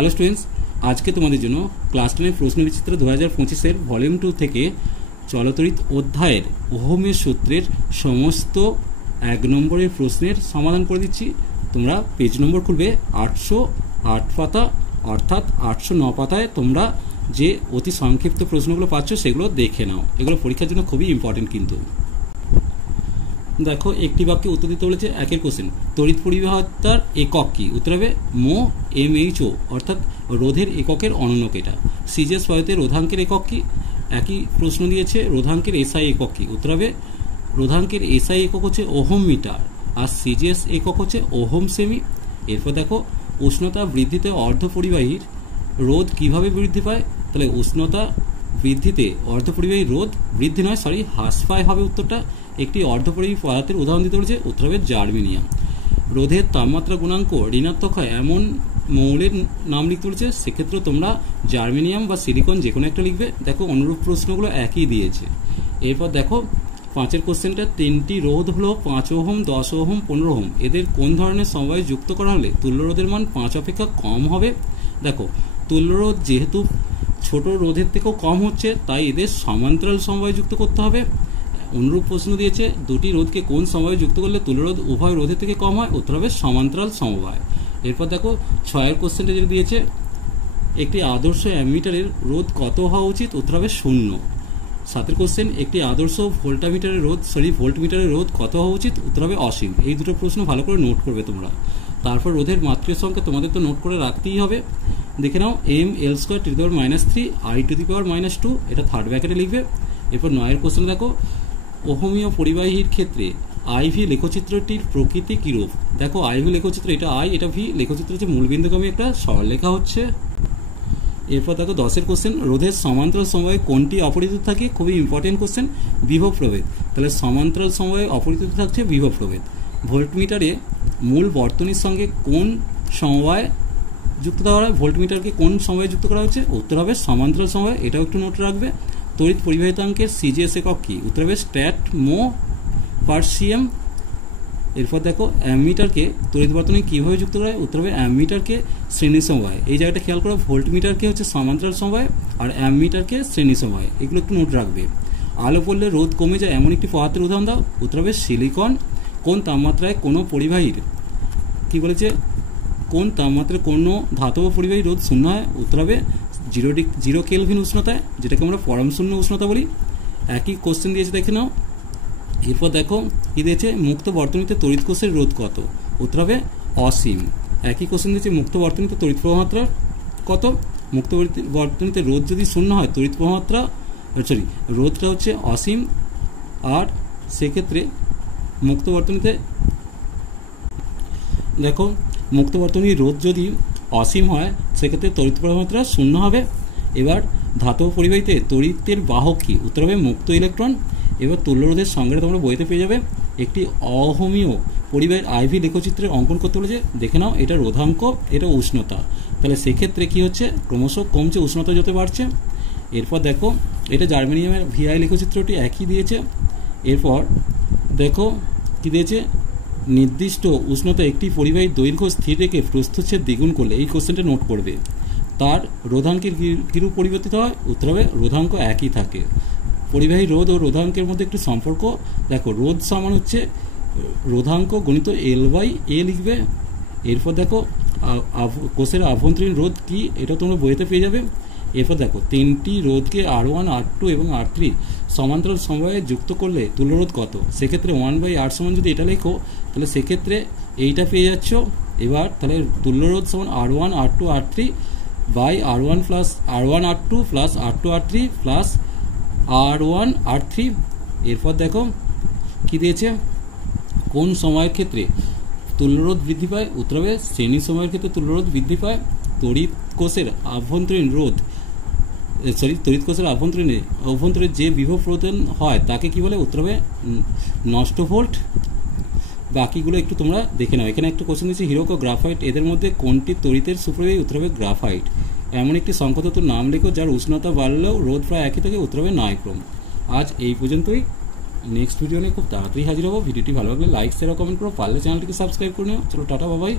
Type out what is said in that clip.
Hello students, আজকে তোমাদের জন্য ক্লাস 10 প্রশ্নবিচিত্র 2025-এর ভলিউম 2 থেকে চলতরিৎ অধ্যায়ের ওহমের সূত্রের সমস্ত 1 নম্বরের প্রশ্নের সমাধান করে দিচ্ছি। তোমরা পেজ নম্বর খুলবে 808 পাতা, অর্থাৎ 809 পাতায় তোমরা যে অতি সংক্ষিপ্ত প্রশ্নগুলো পাচ্ছ সেগুলো দেখে নাও। এগুলো পরীক্ষার জন্য খুবই ইম্পর্টেন্ট। কিন্তু দেখো, একটি বাক্যে উত্তর দিতে বলেছে। একের কোশ্চেন, তড়িৎ পরিবাহিতার একক কি? উত্তর হবে মো MHO, অর্থাৎ রোধের এককের অনন্য এটা। সিজিএস পদ্ধতিতে রোধাঙ্কের একক কি? একই প্রশ্ন দিয়েছে, রোধাঙ্কের SI একক কি? উত্তর হবে রোধাঙ্কের SI একক হচ্ছে ওহম মিটার, আর সিজিএস একক হচ্ছে ওহম সেমি। এরপর দেখো, উষ্ণতা বৃদ্ধিতে অর্ধপরিবাহীর রোধ কিভাবে বৃদ্ধি পায়? তাহলে উষ্ণতা বৃদ্ধিতে অর্ধপরিবাহী রোধ বৃদ্ধি নয়, হ্রাস পায় হবে উত্তরটা। একটি অর্ধপরিবাহী পদার্থের উদাহরণ দিতে বলেছে, উত্তর হবে জার্মেনিয়াম। রোধের তাপমাত্রা গুণাঙ্ক ঋণাত্মক হয় এমন মৌলের নাম লিখতে বলেছে, সেক্ষেত্রে তোমরা জার্মেনিয়াম বা সিলিকন যে কোনো একটা লিখবে। দেখো, অনুরূপ প্রশ্নগুলো একই দিয়েছে। এরপর দেখো 5-এর কোশ্চেনটা, 3টি রোধ হলো 5 ওহম, 10 ওহম, 15 ওহম। এদের কোন ধরনের সমবায় যুক্ত করা হলে তুল্যরোধের মান 5 অপেক্ষা কম হবে? দেখো, তুল্যরোধ যেহেতু ছোট রোধের থেকেও কম হচ্ছে, তাই এদের সমান্তরাল সমবায় যুক্ত করতে হবে। অনুরূপ প্রশ্ন দিয়েছে, দুটি রোধকে কোন সমবায় যুক্ত করলে তুল্যরোধ উভয় রোধের থেকে কম হয়? উত্তর হবে সমান্তরাল সমবায়। এরপর দেখো 6-এর কোশ্চেনটা যেটা দিয়েছে, একটি আদর্শ অ্যামিটারের রোধ কত হওয়া উচিত? উত্তর হবে 0। 7-এর কোশ্চেন, একটি আদর্শ ভোল্টমিটারের রোধ কত হওয়া উচিত? উত্তর হবে অসীম। এই দুটো প্রশ্ন ভালো করে নোট করবে তোমরা। তারপর রোধের মাত্রিক সংখ্যা তোমাদের তো নোট করে রাখতেই হবে। দেখে নাও, mL²⁻³ I⁻², এটা থার্ড ব্র্যাকেটে লিখবে। এরপর 9-এর কোশ্চেন দেখো, ওহমীয় পরিবাহীর ক্ষেত্রে IV লেখচিত্রটির প্রকৃতি কিরূপ? দেখো, IV লেখচিত্র, এটা I, এটা V, লেখচিত্র হচ্ছে মূলবিন্দুগামী একটা সরলরেখা হচ্ছে। এরপর দেখো 10-এর কোশ্চেন, রোধের সমান্তরাল সমবায়ে কোনটি অপরিচিত থাকে? খুবই ইম্পর্টেন্ট কোশ্চেন, বিভব প্রভেদ। তাহলে সমান্তরাল সমবায়ে অপরিচিত থাকছে বিভব প্রভেদ। ভোল্টমিটারে মূল বর্তনীর সঙ্গে কোন সমবায় যুক্ত দেওয়া হয়? ভোল্টমিটারকে কোন সমবায়ে যুক্ত করা হচ্ছে? উত্তর হবে সমান্তরাল সমবায়, এটাও একটু নোট রাখবে। তড়িৎ পরিবাহিতাঙ্কের সিজিএস একক কি? উত্তর হবে স্ট্যাট মো পার সিএম। এরপর দেখো, অ্যামিটারকে তড়িৎ বর্তনী কীভাবে যুক্ত করা হয়? উত্তর হবে অ্যামিটারকে শ্রেণী সমবায়। এই জায়গাটা খেয়াল করো, ভোল্টমিটারকে হচ্ছে সমান্তরাল সমবায় আর অ্যামিটারকে শ্রেণী সমবায়, এগুলো একটু নোট রাখবে। আলো পড়লে রোধ কমে যায় এমন একটি পদার্থের উদাহরণ দাও। উত্তর হবে সিলিকন। কোন তাপমাত্রায় কোনো পরিবাহীর কি বলেছে, কোন তাপমাত্রায় কোনো ধাতব পরিবাহী রোধ শূন্য হয়? উত্তর হবে 0 কেলভিন উষ্ণতায়, যেটাকে আমরা পরমশূন্য উষ্ণতা বলি। একই কোশ্চেন দিয়েছে, দেখে নাও। এরপর দেখো কি দিয়েছে, মুক্ত বর্তনীতে তড়িৎ কোষের রোধ কত? উত্তর হবে অসীম। একই কোশ্চেন দিয়েছে, মুক্ত বর্তনীতে তড়িৎ প্রবাহমাত্রা কত? মুক্ত বর্তনীতে রোধ যদি শূন্য হয়, তড়িৎ প্রবাহমাত্রা রোধটা হচ্ছে অসীম। আর সেক্ষেত্রে মুক্ত বর্তনীতে দেখো, মুক্ত বর্তনীর রোধ যদি অসীম হয়, সেক্ষেত্রে তড়িৎ প্রবাহমাত্রা শূন্য হবে। এবার ধাতব পরিবাহীতে তড়িতের বাহক কি? উত্তর হবে মুক্ত ইলেকট্রন। এবার তুল্যরোধের সংজ্ঞাটা তোমরা বইতে পেয়ে যাবে। একটি অহমীয় পরিবাহীর IV লেখচিত্রের অঙ্কন করতে বলেছে। দেখে নাও, এটা রোধাঙ্ক, এটা উষ্ণতা। তাহলে সেক্ষেত্রে কি হচ্ছে, ক্রমশ কমছে উষ্ণতা যত বাড়ছে। এরপর দেখো, এটা জার্মেনিয়ামের VI লেখচিত্রটি একই দিয়েছে। এরপর দেখো কি দিয়েছে, নির্দিষ্ট উষ্ণতা একটি পরিবাহীর দৈর্ঘ্য স্থির রেখে প্রস্থচ্ছেদ দ্বিগুণ করলে, এই কোশ্চেনটা নোট করবে, তার রোধাঙ্কের কিরূপ পরিবর্তিত হয়? উত্তর হবে রোধাঙ্ক একই থাকে। পরিবাহী রোধ ও রোধাঙ্কের মধ্যে একটু সম্পর্ক দেখো, রোধ সমান হচ্ছে রোধাঙ্ক গণিত L/A লিখবে। এরপর দেখো, কোষের আভ্যন্তরীণ রোধ কি? এটা তোমরা বইতে পেয়ে যাবে। এরপর দেখো, 3টি রোধকে R1, R2 এবং R3 সমান্তরাল সমবায়ে যুক্ত করলে তুল্যরোধ কত? সেক্ষেত্রে 1/R সমান যদি এটা লেখো, তাহলে সেক্ষেত্রে এইটা পেয়ে যাচ্ছ। এবার তাহলে তুল্যরোধ সমান R1, R2, R3 by R1 plus R1 R2 plus R2 R3 plus R1 R3। এরপর দেখো কি দিয়েছে, কোন সময়ের ক্ষেত্রে তুল্যরোধ বৃদ্ধি পায়? উত্তর হবে শ্রেণী সময়ের ক্ষেত্রে তুল্যরোধ বৃদ্ধি পায়। তড়িৎ কোষের অভ্যন্তরে যে বিভব প্রদান হয় তাকে কি বলে? উত্তর হবে নষ্ট ভোল্ট। বাকিগুলো একটু তোমরা দেখে নাও। এখানে একটা কোশ্চেন দিয়েছে, হিরক ও গ্রাফাইট এদের মধ্যে কোনটি তড়িতের সুপরিবাহী? উত্তর হবে গ্রাফাইট। এমন একটি সংকটতত্ত্বের নাম লেখো যার উষ্ণতা বাড়লেও রোধ প্রায় একই থাকে। উত্তর হবে নাইক্রোম। আজ এই পর্যন্তই। নেক্সট ভিডিও নিয়ে খুব তাড়াতাড়ি হাজির হবো। ভিডিওটি ভালো লাগলে লাইক, শেয়ার ও কমেন্ট করো। পারলে চ্যানেলটিকে সাবস্ক্রাইব করে নিও। চলো, টাটা, বাবাই।